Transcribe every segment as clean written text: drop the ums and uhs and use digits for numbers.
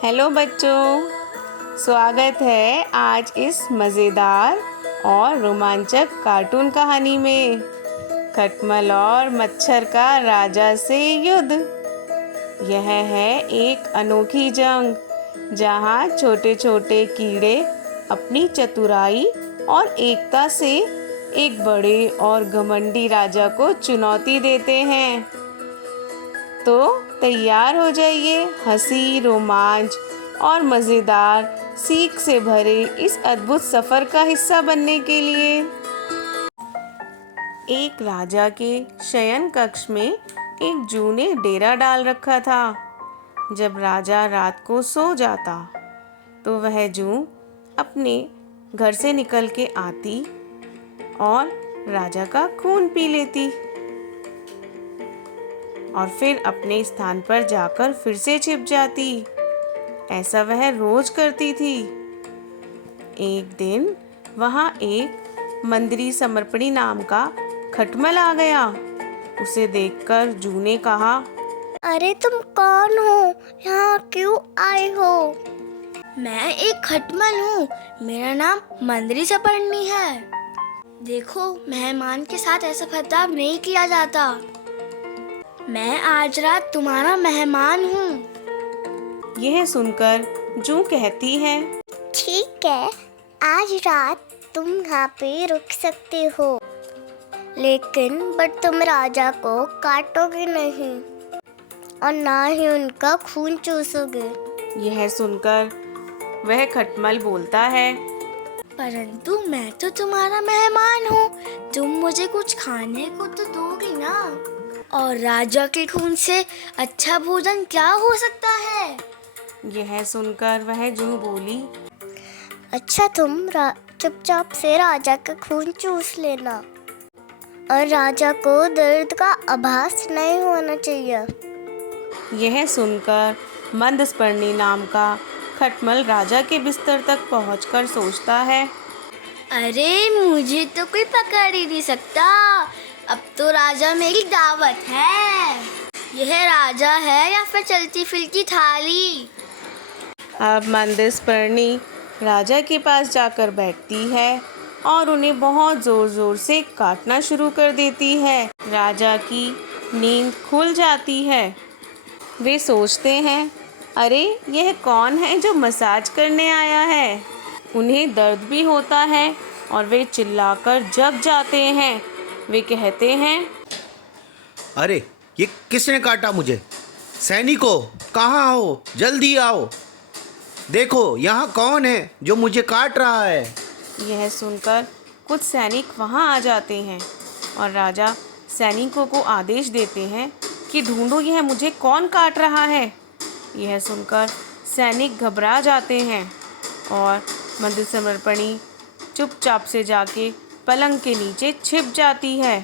Hello बच्चों, स्वागत है आज इस मज़ेदार और रोमांचक कार्टून कहानी में। खटमल और मच्छर का राजा से युद्ध। यह है एक अनोखी जंग जहाँ छोटे छोटे कीड़े अपनी चतुराई और एकता से एक बड़े और घमंडी राजा को चुनौती देते हैं। तो तैयार हो जाइए हंसी, रोमांच और मज़ेदार सीख से भरे इस अद्भुत सफ़र का हिस्सा बनने के लिए। एक राजा के शयन कक्ष में एक जू ने डेरा डाल रखा था। जब राजा रात को सो जाता तो वह जू अपने घर से निकल के आती और राजा का खून पी लेती और फिर अपने स्थान पर जाकर फिर से छिप जाती। ऐसा वह रोज करती थी। एक दिन वहां एक मंदिरी समर्पणी नाम का खटमल आ गया। उसे देखकर जू ने कहा, अरे तुम कौन हो? यहाँ क्यों आए हो? मैं एक खटमल हूँ। मेरा नाम मंदिरी समर्पणी है। देखो, मेहमान के साथ ऐसा बर्ताव नहीं किया जाता। मैं आज रात तुम्हारा मेहमान हूँ। यह सुनकर जू कहती है, ठीक है, आज रात तुम यहाँ पे रुक सकते हो, लेकिन तुम राजा को काटोगे नहीं और ना ही उनका खून चूसोगे। यह सुनकर वह खटमल बोलता है, परंतु मैं तो तुम्हारा मेहमान हूँ, तुम मुझे कुछ खाने को तो दोगे ना? और राजा के खून से अच्छा भोजन क्या हो सकता है? यह सुनकर वह जू बोली, अच्छा, तुम चुपचाप से राजा का खून चूस लेना और राजा को दर्द का आभास नहीं होना चाहिए। यह सुनकर मंदस्पर्णी नाम का खटमल राजा के बिस्तर तक पहुंचकर सोचता है, अरे मुझे तो कोई पकड़ ही नहीं सकता। अब तो राजा मेरी दावत है। यह राजा है या फिर चलती फिरती थाली? अब मंदस्पर्णी राजा के पास जाकर बैठती है और उन्हें बहुत जोर जोर से काटना शुरू कर देती है। राजा की नींद खुल जाती है। वे सोचते हैं, अरे यह कौन है जो मसाज करने आया है? उन्हें दर्द भी होता है और वे चिल्लाकर जग जाते हैं। वे कहते हैं, अरे ये किसने काटा मुझे? सैनिकों, कहाँ हो? जल्दी आओ, देखो यहाँ कौन है जो मुझे काट रहा है। यह सुनकर कुछ सैनिक वहां आ जाते हैं और राजा सैनिकों को आदेश देते हैं कि ढूंढो यह मुझे कौन काट रहा है। यह सुनकर सैनिक घबरा जाते हैं और मंदिर समर्पणी चुपचाप से जाके पलंग के नीचे छिप जाती है।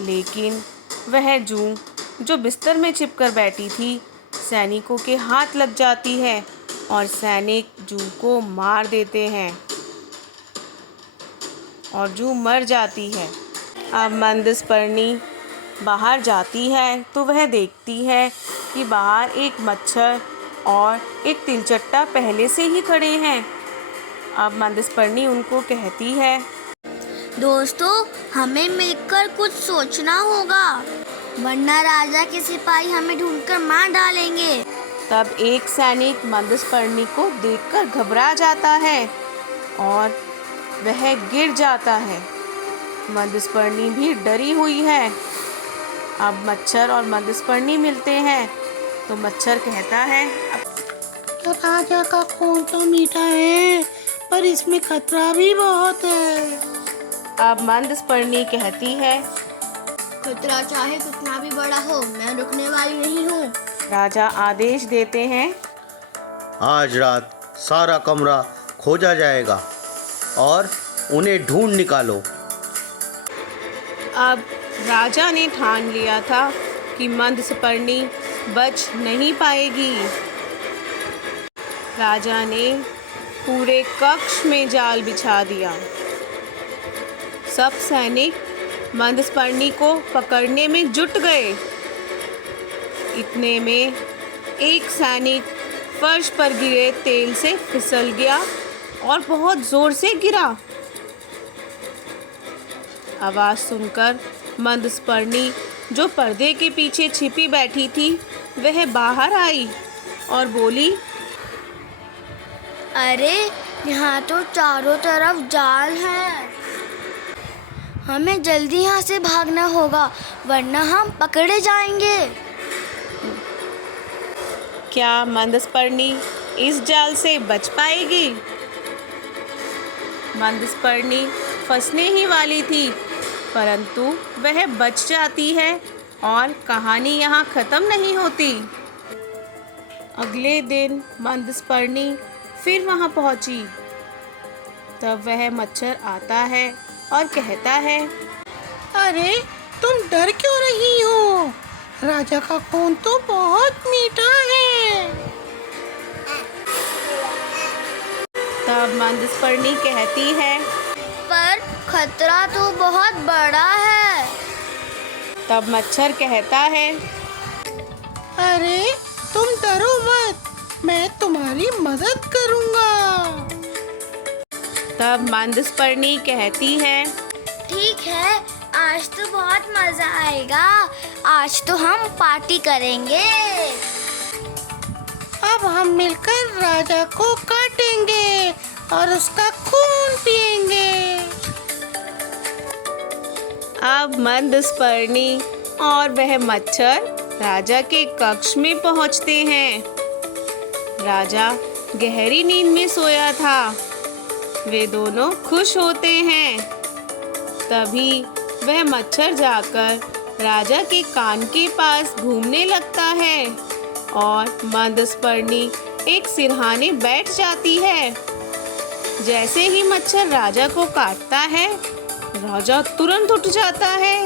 लेकिन वह जू जो बिस्तर में छिपकर बैठी थी, सैनिकों के हाथ लग जाती है और सैनिक जू को मार देते हैं और जू मर जाती है। अब मंदस्पर्णी बाहर जाती है तो वह देखती है कि बाहर एक मच्छर और एक तिलचट्टा पहले से ही खड़े हैं। अब मंदस्पर्णी उनको कहती है, दोस्तों, हमें मिलकर कुछ सोचना होगा, वरना राजा के सिपाही हमें ढूंढकर मार डालेंगे। तब एक सैनिक मंदस्पर्णी को देखकर घबरा जाता है और वह गिर जाता है। मंदस्पर्णी भी डरी हुई है। अब मच्छर और मंदस्पर्णी मिलते हैं तो मच्छर कहता है, तो राजा का खून तो मीठा है, पर इसमें खतरा भी बहुत है। अब मंदस्पर्णी कहती है, खतरा चाहे कितना भी बड़ा हो, मैं रुकने वाली नहीं हूँ। राजा आदेश देते हैं, आज रात सारा कमरा खोजा जाएगा और उन्हें ढूंढ निकालो। अब राजा ने ठान लिया था कि मंदस्पर्णी बच नहीं पाएगी। राजा ने पूरे कक्ष में जाल बिछा दिया। सब सैनिक मंदस्पर्णी को पकड़ने में जुट गए। इतने में एक सैनिक फर्श पर गिरे तेल से फिसल गया और बहुत जोर से गिरा। आवाज सुनकर मंदस्पर्णी, जो पर्दे के पीछे छिपी बैठी थी, वह बाहर आई और बोली, अरे यहाँ तो चारों तरफ जाल है, हमें जल्दी यहाँ से भागना होगा वरना हम पकड़े जाएंगे। क्या मंदस्पर्णी इस जाल से बच पाएगी? मंदस्पर्णी फंसने ही वाली थी, परंतु वह बच जाती है और कहानी यहाँ खत्म नहीं होती। अगले दिन मंदस्पर्णी फिर वहाँ पहुँची। तब वह मच्छर आता है और कहता है, अरे तुम डर क्यों रही हो? राजा का खून तो बहुत मीठा है। तब मंदस्पर्णी कहती है, पर खतरा तो बहुत बड़ा है। तब मच्छर कहता है, अरे तुम डरो मत, मैं तुम्हारी मदद करूँगा। तब मंदस्पर्णी कहती है, ठीक है, आज तो बहुत मजा आएगा, आज तो हम पार्टी करेंगे। अब हम मिलकर राजा को काटेंगे और उसका खून पिएंगे। अब मंदस्पर्णी और वह मच्छर राजा के कक्ष में पहुंचते हैं। राजा गहरी नींद में सोया था। वे दोनों खुश होते हैं। तभी वह मच्छर जाकर राजा के कान के पास घूमने लगता है और मंदस्पर्णी एक सिरहाने बैठ जाती है। जैसे ही मच्छर राजा को काटता है, राजा तुरंत उठ जाता है।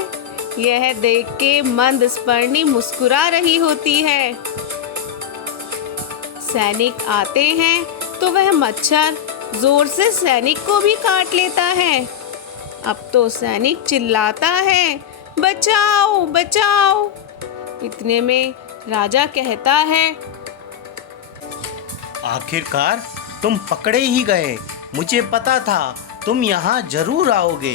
यह देख के मंदस्पर्णी मुस्कुरा रही होती है। सैनिक आते हैं तो वह मच्छर जोर से सैनिक को भी काट लेता है। अब तो सैनिक चिल्लाता है, बचाओ बचाओ। इतने में राजा कहता है, आखिरकार तुम पकड़े ही गए। मुझे पता था तुम यहाँ जरूर आओगे।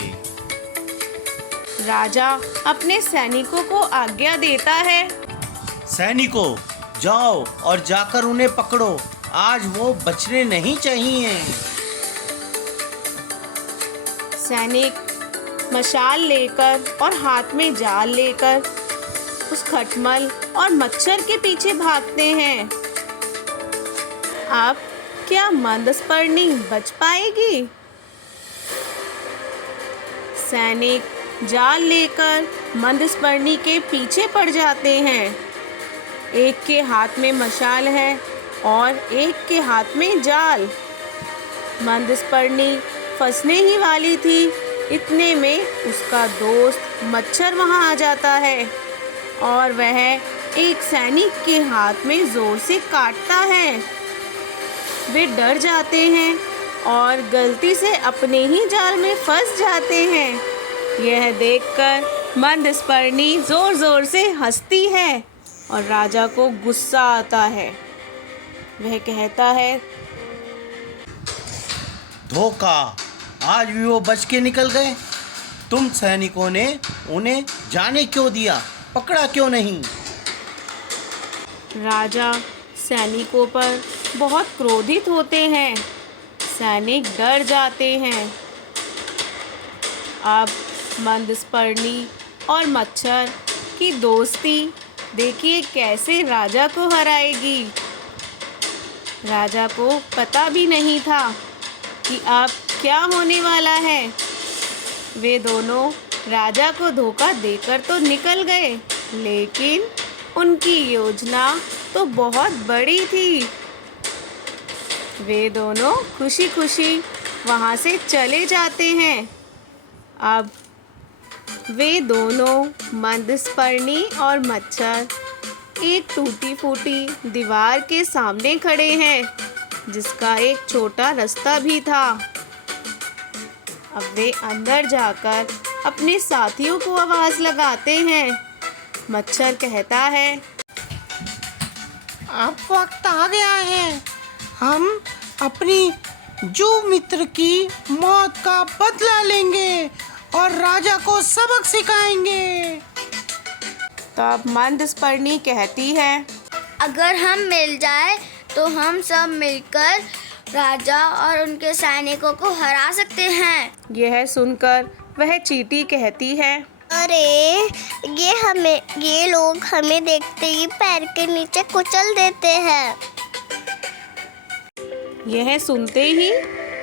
राजा अपने सैनिकों को आज्ञा देता है, सैनिकों, जाओ और जाकर उन्हें पकड़ो। आज वो बचने नहीं चाहिए। सैनिक मशाल लेकर और हाथ में जाल लेकर उस खटमल और मच्छर के पीछे भागते हैं। अब क्या मंदस्पर्णी बच पाएगी? सैनिक जाल लेकर मंदस्पर्णी के पीछे पड़ जाते हैं। एक के हाथ में मशाल है और एक के हाथ में जाल। मंदस्पर्णी फंसने ही वाली थी। इतने में उसका दोस्त मच्छर वहां आ जाता है और वह एक सैनिक के हाथ में जोर से काटता है। वे डर जाते हैं और गलती से अपने ही जाल में फंस जाते हैं। यह देखकर मंदस्पर्णी जोर जोर से हंसती है और राजा को गुस्सा आता है। वह कहता है, धोखा, आज भी वो बच के निकल गए। तुम सैनिकों ने उन्हें जाने क्यों दिया? पकड़ा क्यों नहीं? राजा सैनिकों पर बहुत क्रोधित होते हैं। सैनिक डर जाते हैं। अब मंदस्पर्णी और मच्छर की दोस्ती देखिए कैसे राजा को हराएगी। राजा को पता भी नहीं था कि अब क्या होने वाला है। वे दोनों राजा को धोखा देकर तो निकल गए, लेकिन उनकी योजना तो बहुत बड़ी थी। वे दोनों खुशी खुशी वहाँ से चले जाते हैं। अब वे दोनों मंदस्पर्णी और मच्छर एक टूटी फूटी दीवार के सामने खड़े हैं, जिसका एक छोटा रास्ता भी था। अब वे अंदर जाकर अपने साथियों को आवाज लगाते हैं। मच्छर कहता है, अब वक्त आ गया है, हम अपनी जू मित्र की मौत का बदला लेंगे और राजा को सबक सिखाएंगे। तब मंदस्पर्णी कहती है, अगर हम मिल जाए तो हम सब मिलकर राजा और उनके सैनिकों को हरा सकते हैं। यह सुनकर वह चींटी कहती है, अरे ये लोग हमें देखते ही पैर के नीचे कुचल देते हैं। यह सुनते ही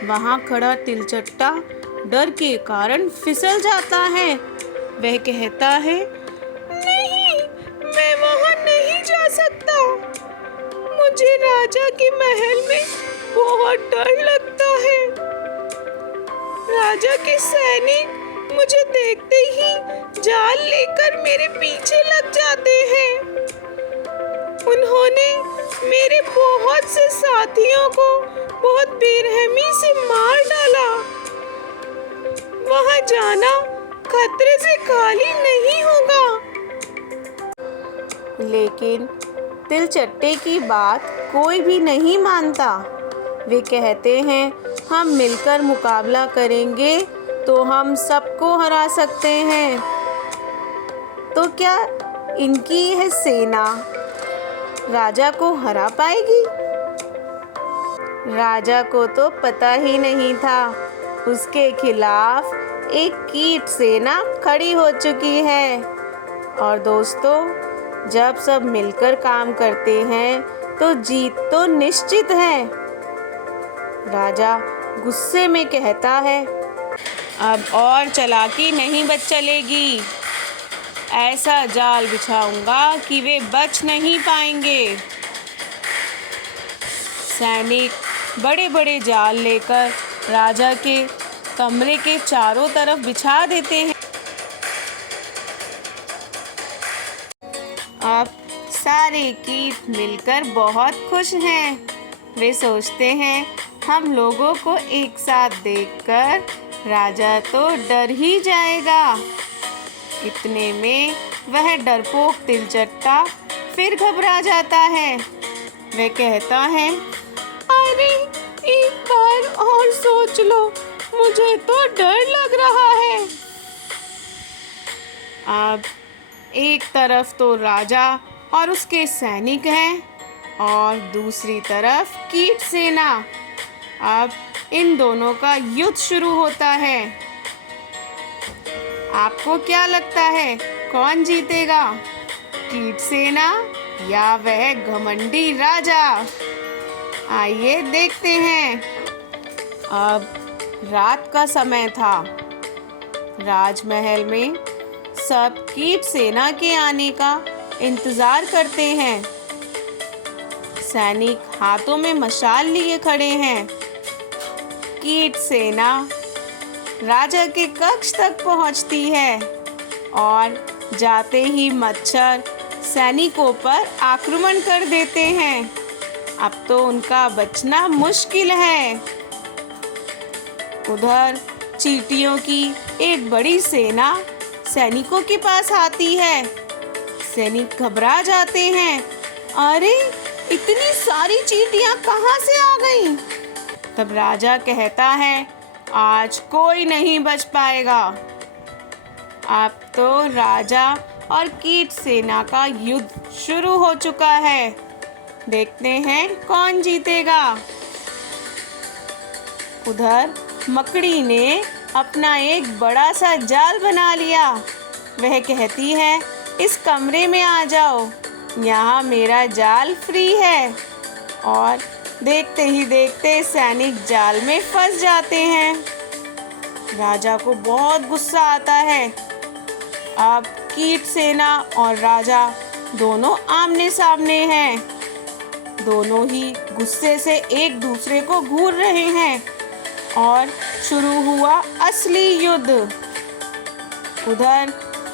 वहाँ खड़ा तिलचट्टा डर के कारण फिसल जाता है। वह कहता है, नहीं, मैं वहाँ नहीं जा सकता। मुझे राजा के महल में बहुत डर लगता है। राजा के सैनिक मुझे देखते ही जाल लेकर मेरे पीछे लग जाते हैं। उन्होंने मेरे बहुत से साथियों को बहुत बेरहमी से मार डाला। वहां जाना खतरे से खाली नहीं होगा। लेकिन तिलचट्टे की बात कोई भी नहीं मानता। वे कहते हैं, हम मिलकर मुकाबला करेंगे तो हम सबको हरा सकते हैं। तो क्या इनकी यह सेना राजा को हरा पाएगी? राजा को तो पता ही नहीं था उसके खिलाफ एक कीट सेना खड़ी हो चुकी है। और दोस्तों, जब सब मिलकर काम करते हैं तो जीत तो निश्चित है। राजा गुस्से में कहता है, अब और चालाकी नहीं बच चलेगी। ऐसा जाल बिछाऊंगा कि वे बच नहीं पाएंगे। सैनिक बड़े बड़े जाल लेकर राजा के कमरे के चारों तरफ बिछा देते हैं। अब सारे कीट मिलकर बहुत खुश हैं। वे सोचते हैं, हम लोगों को एक साथ देखकर राजा तो डर ही जाएगा। इतने में वह डरपोक तिलचट्टा फिर घबरा जाता है। वह कहता है, अरे एक बार और सोच लो, मुझे तो डर लग रहा है। अब एक तरफ तो राजा और उसके सैनिक हैं और दूसरी तरफ कीट सेना। अब इन दोनों का युद्ध शुरू होता है। आपको क्या लगता है कौन जीतेगा, कीट सेना या वह घमंडी राजा? आइए देखते हैं। अब रात का समय था। राजमहल में सब कीट सेना के आने का इंतजार करते हैं। सैनिक हाथों में मशाल लिए खड़े हैं। कीट सेना राजा के कक्ष तक पहुंचती है और जाते ही मच्छर सैनिकों पर आक्रमण कर देते हैं। अब तो उनका बचना मुश्किल है। उधर चींटियों की एक बड़ी सेना सैनिकों के पास आती है। सैनिक घबरा जाते हैं। अरे इतनी सारी चींटियां कहाँ से आ गईं? तब राजा कहता है, आज कोई नहीं बच पाएगा। अब तो राजा और कीट सेना का युद्ध शुरू हो चुका है। देखते हैं कौन जीतेगा। उधर मकड़ी ने अपना एक बड़ा सा जाल बना लिया। वह कहती है, इस कमरे में आ जाओ, यहाँ मेरा जाल फ्री है। और देखते ही देखते सैनिक जाल में फंस जाते हैं। राजा को बहुत गुस्सा आता है। अब कीट सेना और राजा दोनों आमने सामने हैं। दोनों ही गुस्से से एक दूसरे को घूर रहे हैं और शुरू हुआ असली युद्ध। उधर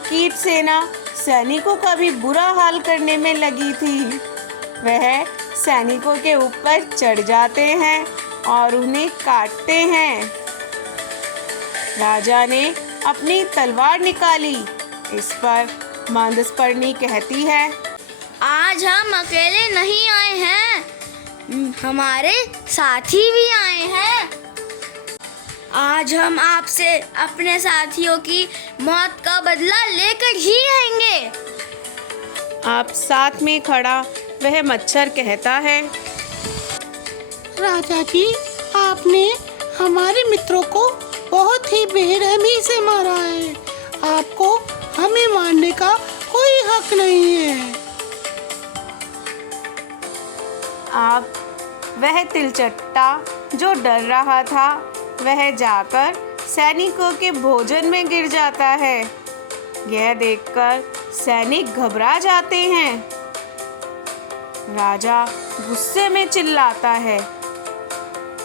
कीट सेना सैनिकों का भी बुरा हाल करने में लगी थी। वह सैनिकों के ऊपर चढ़ जाते हैं और उन्हें काटते हैं। राजा ने अपनी तलवार निकाली। इस पर मंदस्पर्णी कहती है, आज हम अकेले नहीं आए हैं, हमारे साथी भी आए हैं। आज हम आपसे अपने साथियों की मौत का बदला लेकर ही रहेंगे। आप साथ में खड़ा वह मच्छर कहता है, राजा जी, आपने हमारे मित्रों को बहुत ही बेरहमी से मारा है। आपको हमें मारने का कोई हक नहीं है। अब वह तिलचट्टा जो डर रहा था वह जाकर सैनिकों के भोजन में गिर जाता है। यह देखकर सैनिक घबरा जाते हैं। राजा गुस्से में चिल्लाता है,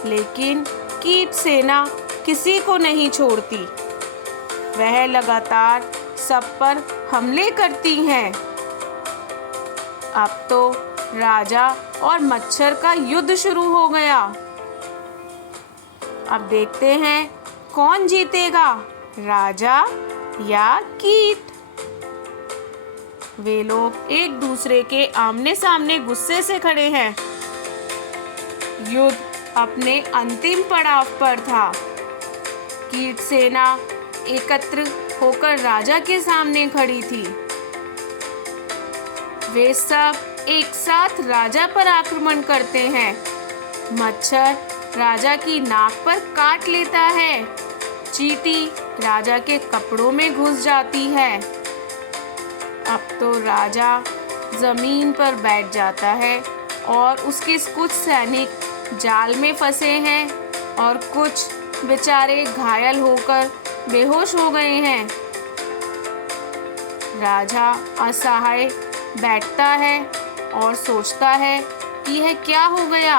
लेकिन कीट सेना किसी को नहीं छोड़ती। वह लगातार सब पर हमले करती हैं। अब तो राजा और मच्छर का युद्ध शुरू हो गया। अब देखते हैं कौन जीतेगा, राजा या कीट। वे लोग एक दूसरे के आमने सामने गुस्से से खड़े हैं। युद्ध अपने अंतिम पड़ाव पर था। कीट सेना एकत्र होकर राजा के सामने खड़ी थी। वे सब एक साथ राजा पर आक्रमण करते हैं। मच्छर राजा की नाक पर काट लेता है। चींटी राजा के कपड़ों में घुस जाती है। अब तो राजा जमीन पर बैठ जाता है और उसके कुछ सैनिक जाल में फंसे हैं और कुछ बेचारे घायल होकर बेहोश हो गए हैं। राजा असहाय बैठता है और सोचता है कि यह क्या हो गया।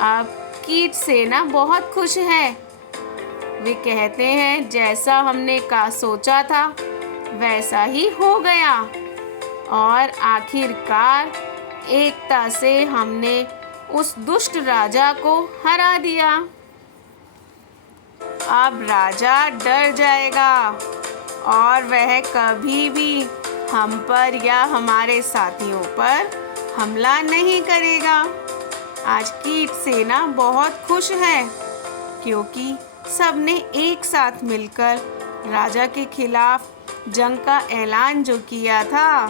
अब कीट सेना बहुत खुश है। वे कहते हैं, जैसा हमने सोचा था वैसा ही हो गया और आखिरकार एकता से हमने उस दुष्ट राजा को हरा दिया। अब राजा डर जाएगा और वह कभी भी हम पर या हमारे साथियों पर हमला नहीं करेगा। आज कीट सेना बहुत खुश है क्योंकि सबने एक साथ मिलकर राजा के खिलाफ जंग का ऐलान जो किया था।